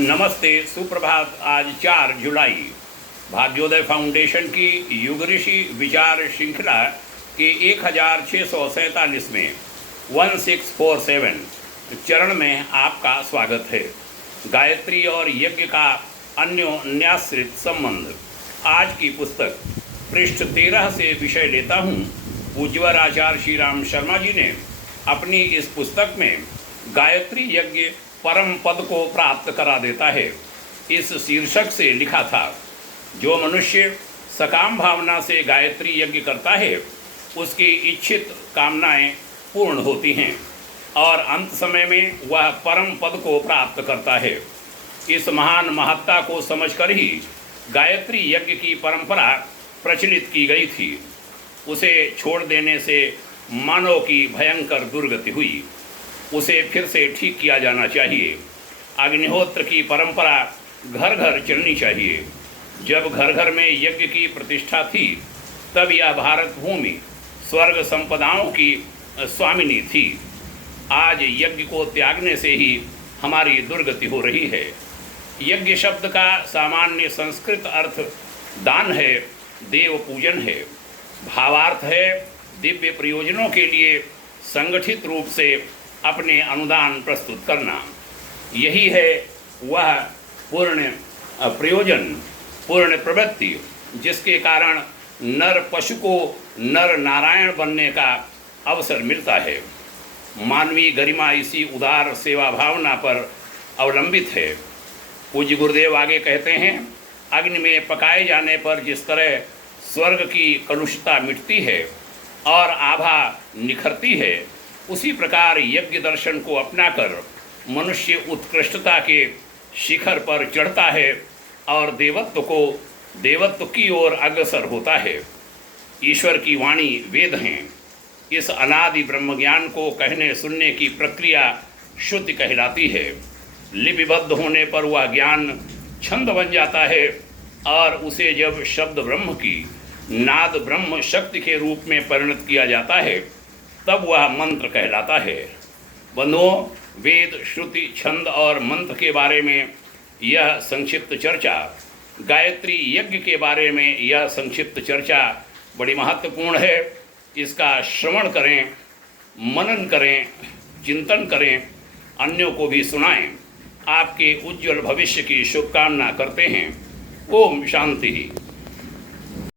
नमस्ते, सुप्रभात। आज 4 जुलाई भाग्योदय फाउंडेशन की युग ऋषि विचार श्रृंखला के 1647 में 1647 चरण में आपका स्वागत है। गायत्री और यज्ञ का अन्योन्याश्रित संबंध। आज की पुस्तक पृष्ठ 13 से विषय लेता हूँ। पूज्यवर आचार्य श्री राम शर्मा जी ने अपनी इस पुस्तक में गायत्री यज्ञ परम पद को प्राप्त करा देता है, इस शीर्षक से लिखा था। जो मनुष्य सकाम भावना से गायत्री यज्ञ करता है उसकी इच्छित कामनाएं पूर्ण होती हैं और अंत समय में वह परम पद को प्राप्त करता है। इस महान महत्ता को समझकर ही गायत्री यज्ञ की परंपरा प्रचलित की गई थी। उसे छोड़ देने से मानव की भयंकर दुर्गति हुई। उसे फिर से ठीक किया जाना चाहिए। अग्निहोत्र की परंपरा घर घर चलनी चाहिए। जब घर घर में यज्ञ की प्रतिष्ठा थी तब यह भारत भूमि स्वर्ग संपदाओं की स्वामिनी थी। आज यज्ञ को त्यागने से ही हमारी दुर्गति हो रही है। यज्ञ शब्द का सामान्य संस्कृत अर्थ दान है, देव पूजन है। भावार्थ है दिव्य प्रयोजनों के लिए संगठित रूप से अपने अनुदान प्रस्तुत करना। यही है वह पूर्ण प्रयोजन, पूर्ण प्रवृत्ति जिसके कारण नर पशु को नर नारायण बनने का अवसर मिलता है। मानवीय गरिमा इसी उदार सेवा भावना पर अवलंबित है। पूज्य गुरुदेव आगे कहते हैं, अग्नि में पकाए जाने पर जिस तरह स्वर्ग की कलुषता मिटती है और आभा निखरती है, उसी प्रकार यज्ञ दर्शन को अपनाकर मनुष्य उत्कृष्टता के शिखर पर चढ़ता है और देवत्व की ओर अग्रसर होता है। ईश्वर की वाणी वेद हैं। इस अनादि ब्रह्म ज्ञान को कहने सुनने की प्रक्रिया शुद्धि कहलाती है। लिपिबद्ध होने पर वह ज्ञान छंद बन जाता है और उसे जब शब्द ब्रह्म की नाद ब्रह्म शक्ति के रूप में परिणत किया जाता है तब वह मंत्र कहलाता है। बंधुओं, वेद, श्रुति, छंद और मंत्र के बारे में यह संक्षिप्त चर्चा, गायत्री यज्ञ के बारे में यह संक्षिप्त चर्चा बड़ी महत्वपूर्ण है। इसका श्रवण करें, मनन करें, चिंतन करें, अन्यों को भी सुनाएं। आपके उज्जवल भविष्य की शुभकामना करते हैं। ओम शांति।